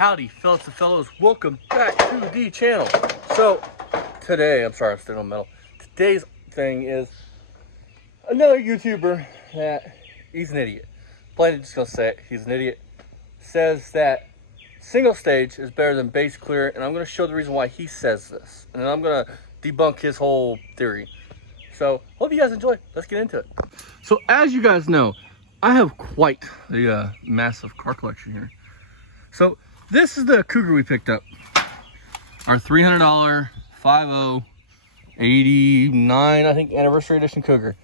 Howdy, fellas and fellows. Welcome back to the channel. So, today, I'm sorry, I'm still on metal. Today's thing is another YouTuber that he's an idiot. Plainly just gonna say it, he's an idiot. Says that single stage is better than base clear, and I'm gonna show the reason why he says this. And I'm gonna debunk his whole theory. So, hope you guys enjoy. Let's get into it. So, as you guys know, I have quite the massive car collection here. So, this is the Cougar we picked up. Our $300 50 89, I think, anniversary edition Cougar.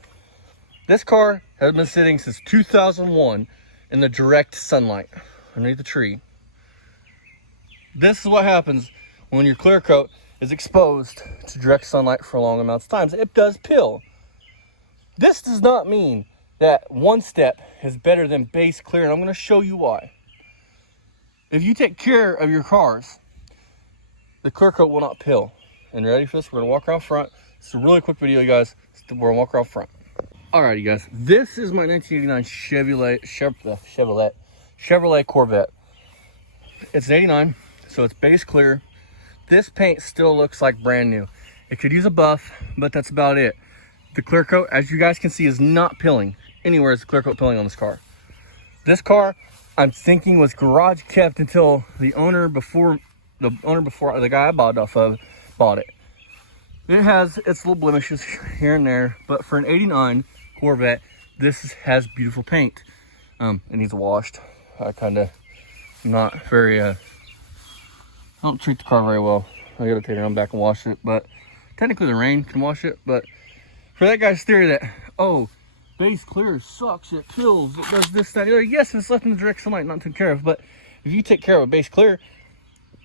This car has been sitting since 2001 in the direct sunlight underneath the tree. This is what happens when your clear coat is exposed to direct sunlight for long amounts of times. It does pill. This does not mean that one step is better than base clear, and I'm going to show you why. If you take care of your cars, the clear coat will not pill. And ready for this? We're gonna walk around front. It's a really quick video, you guys. We're gonna walk around front. Alright, you guys. This is my 1989 Chevrolet Corvette. It's an 89, so it's base clear. This paint still looks like brand new. It could use a buff, but that's about it. The clear coat, as you guys can see, is not pilling. Anywhere is the clear coat pilling on this car. This car, I'm thinking, was garage kept until the owner before the guy I bought off of bought it. It has its little blemishes here and there, but for an 89 Corvette, this has beautiful paint. It needs washed. I kind of not very I don't treat the car very well. I gotta take it around back and wash it, but technically the rain can wash it. But for that guy's theory that, oh, base clear sucks, it pills, it does this, that, the other. Yes, it's left in the direct sunlight, not taken care of, but if you take care of a base clear,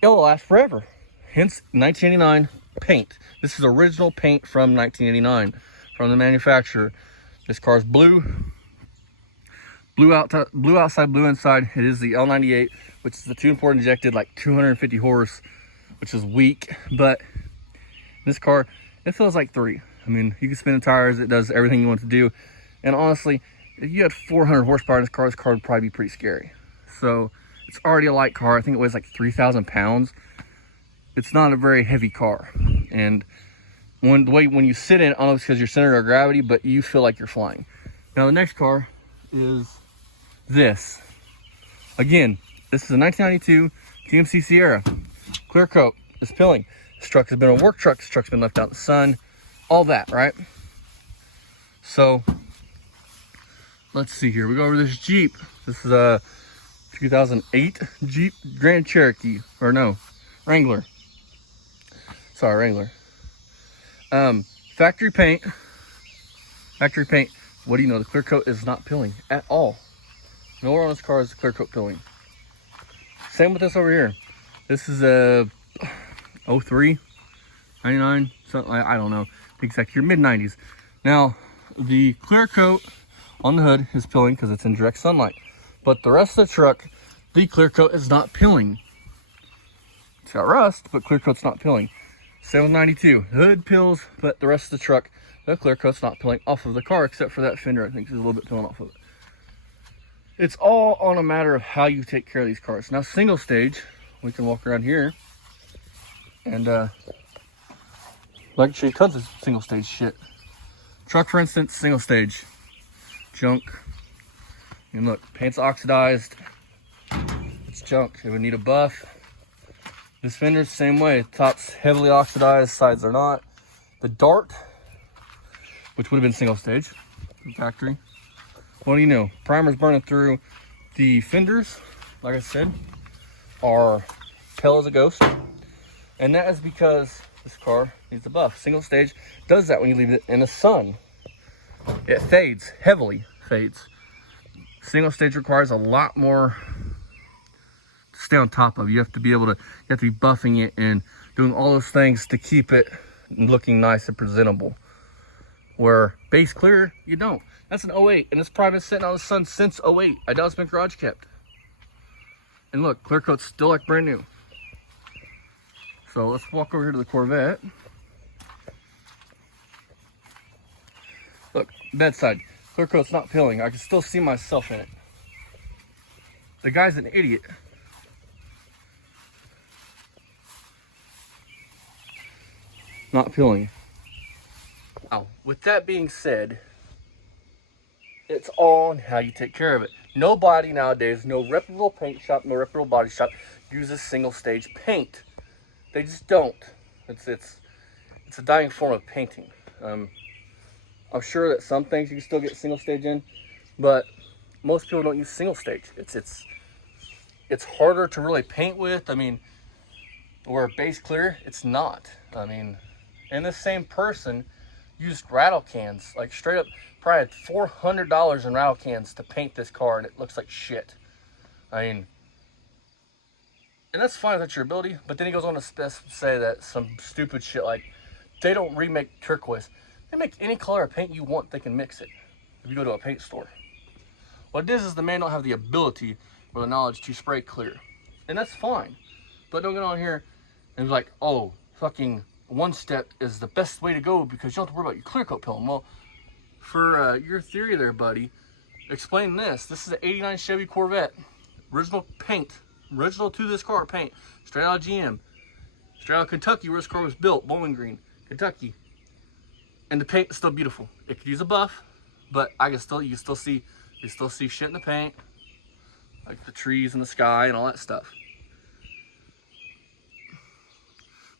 it'll last forever. Hence 1989 paint. This is original paint from 1989 from the manufacturer. This car's blue outside, blue inside. It is the L98, which is the tuned port injected, like 250 horse, which is weak, but this car, it feels like 3. I mean, you can spin the tires, it does everything you want to do. And honestly, if you had 400 horsepower in this car would probably be pretty scary. So it's already a light car. I think it weighs like 3,000 pounds. It's not a very heavy car. And when you sit in it, I don't know if it's because you're center of gravity, but you feel like you're flying. Now the next car is this. Again, this is a 1992 GMC Sierra. Clear coat. It's pilling. This truck has been a work truck. This truck's been left out in the sun. All that, right? So let's see here. We go over this Jeep. This is a 2008 Jeep Grand Cherokee, or no, Wrangler. Sorry, Wrangler. Factory paint. Factory paint. What do you know? The clear coat is not pilling at all. Nowhere on this car is the clear coat pilling. Same with this over here. This is a 03, 99, something, I don't know the exact year, mid-90s. Now, the clear coat on the hood is pilling because it's in direct sunlight. But the rest of the truck, the clear coat is not pilling. It's got rust, but clear coat's not pilling. 792, hood pills, but the rest of the truck, the clear coat's not pilling off of the car, except for that fender, I think is a little bit pilling off of it. It's all on a matter of how you take care of these cars. Now, single stage, we can walk around here, and I can show you tons of single stage shit. Truck, for instance, single stage, junk. And look, paint's oxidized. It's junk. It would need a buff. This fender's the same way. Top's heavily oxidized, sides are not. The Dart, which would have been single stage from factory. What do you know? Primer's burning through. The fenders, like I said, are pale as a ghost. And that is because this car needs a buff. Single stage does that when you leave it in the sun. It fades, heavily fades. Single stage requires a lot more to stay on top of. You have to be buffing it and doing all those things to keep it looking nice and presentable. Where base clear, you don't. That's an 08, and it's probably been sitting out in the sun since 08. I doubt it's been garage kept. And look, clear coat's still like brand new. So let's walk over here to the Corvette. Look, bedside. Clear coat's not pilling. I can still see myself in it. The guy's an idiot. not peeling. Now, with that being said, it's all on how you take care of it. Nobody nowadays, no reputable paint shop, no reputable body shop uses single stage paint. They just don't. It's a dying form of painting. I'm sure that some things you can still get single stage in, but most people don't use single stage. It's harder to really paint with. I mean, where base clear, it's not. I mean, and this same person used rattle cans, like straight up, probably had $400 in rattle cans to paint this car, and it looks like shit. I mean, and that's fine if that's your ability, but then he goes on to say that some stupid shit like, they don't remake turquoise. They make any color of paint you want, they can mix it if you go to a paint store. What it is the man don't have the ability or the knowledge to spray clear. And that's fine. But don't get on here and be like, oh, fucking one step is the best way to go because you don't have to worry about your clear coat peeling. Well, for your theory there, buddy, explain this. This is an 89 Chevy Corvette. Original paint. Original to this car paint. Straight out of GM. Straight out of Kentucky where this car was built. Bowling Green, Kentucky. And the paint is still beautiful. It could use a buff, but you can still see shit in the paint. Like the trees and the sky and all that stuff.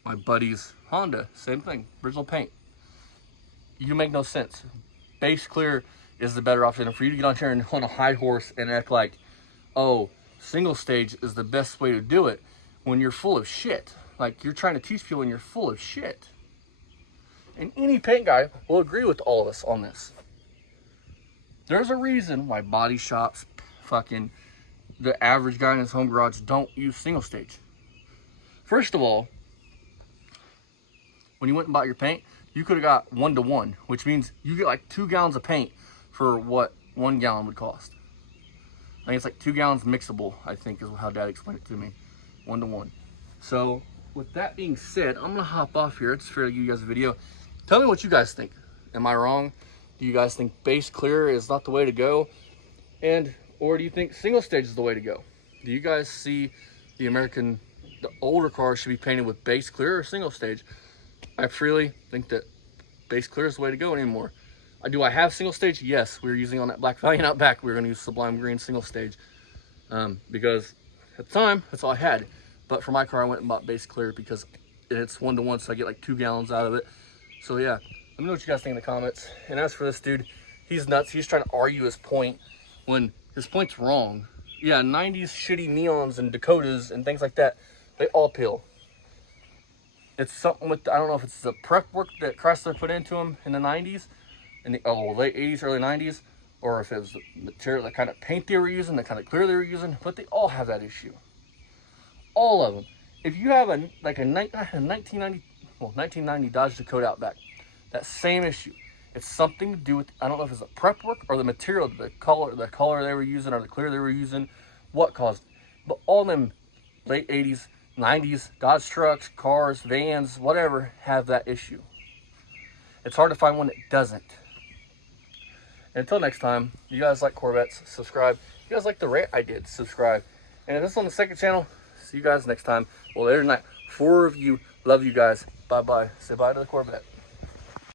My buddy's Honda, same thing, original paint. You make no sense. Base clear is the better option. And for you to get on here and on a high horse and act like, oh, single stage is the best way to do it when you're full of shit. Like you're trying to teach people and you're full of shit. And any paint guy will agree with all of us on this. There's a reason why body shops, fucking the average guy in his home garage don't use single stage. First of all, when you went and bought your paint, you could have got 1-to-1, which means you get like 2 gallons of paint for what 1 gallon would cost. I think it's like 2 gallons mixable, I think is how Dad explained it to me. 1-to-1. So with that being said, I'm gonna hop off here. It's fair to give you guys a video. Tell me what you guys think. Am I wrong? Do you guys think base clear is not the way to go? Or do you think single stage is the way to go? Do you guys see the older cars should be painted with base clear or single stage? I freely think that base clear is the way to go anymore. Do I have single stage? Yes, we were using on that Black Valiant out back. We were going to use Sublime Green single stage because at the time that's all I had. But for my car, I went and bought base clear because it's 1-to-1, so I get like 2 gallons out of it. So yeah, let me know what you guys think in the comments. And as for this dude, he's nuts. He's trying to argue his point when his point's wrong. Yeah, 90s shitty neons and Dakotas and things like that, they all peel. It's something with, I don't know if it's the prep work that Chrysler put into them in the 90s, in the late 80s, early 90s, or if it was the material, the kind of paint they were using, the kind of clear they were using, but they all have that issue. All of them. If you have a 1990 Dodge Dakota Outback, that same issue. It's something to do with, I don't know if it's the prep work or the material, the color they were using or the clear they were using, what caused it. But all them late 80s, 90s Dodge trucks, cars, vans, whatever, have that issue. It's hard to find one that doesn't. And until next time, you guys like Corvettes, subscribe. If you guys like the rant I did, subscribe. And if this is on the second channel, see you guys next time. Well, later tonight, 4 of you. Love you guys. Bye-bye. Say bye to the Corvette.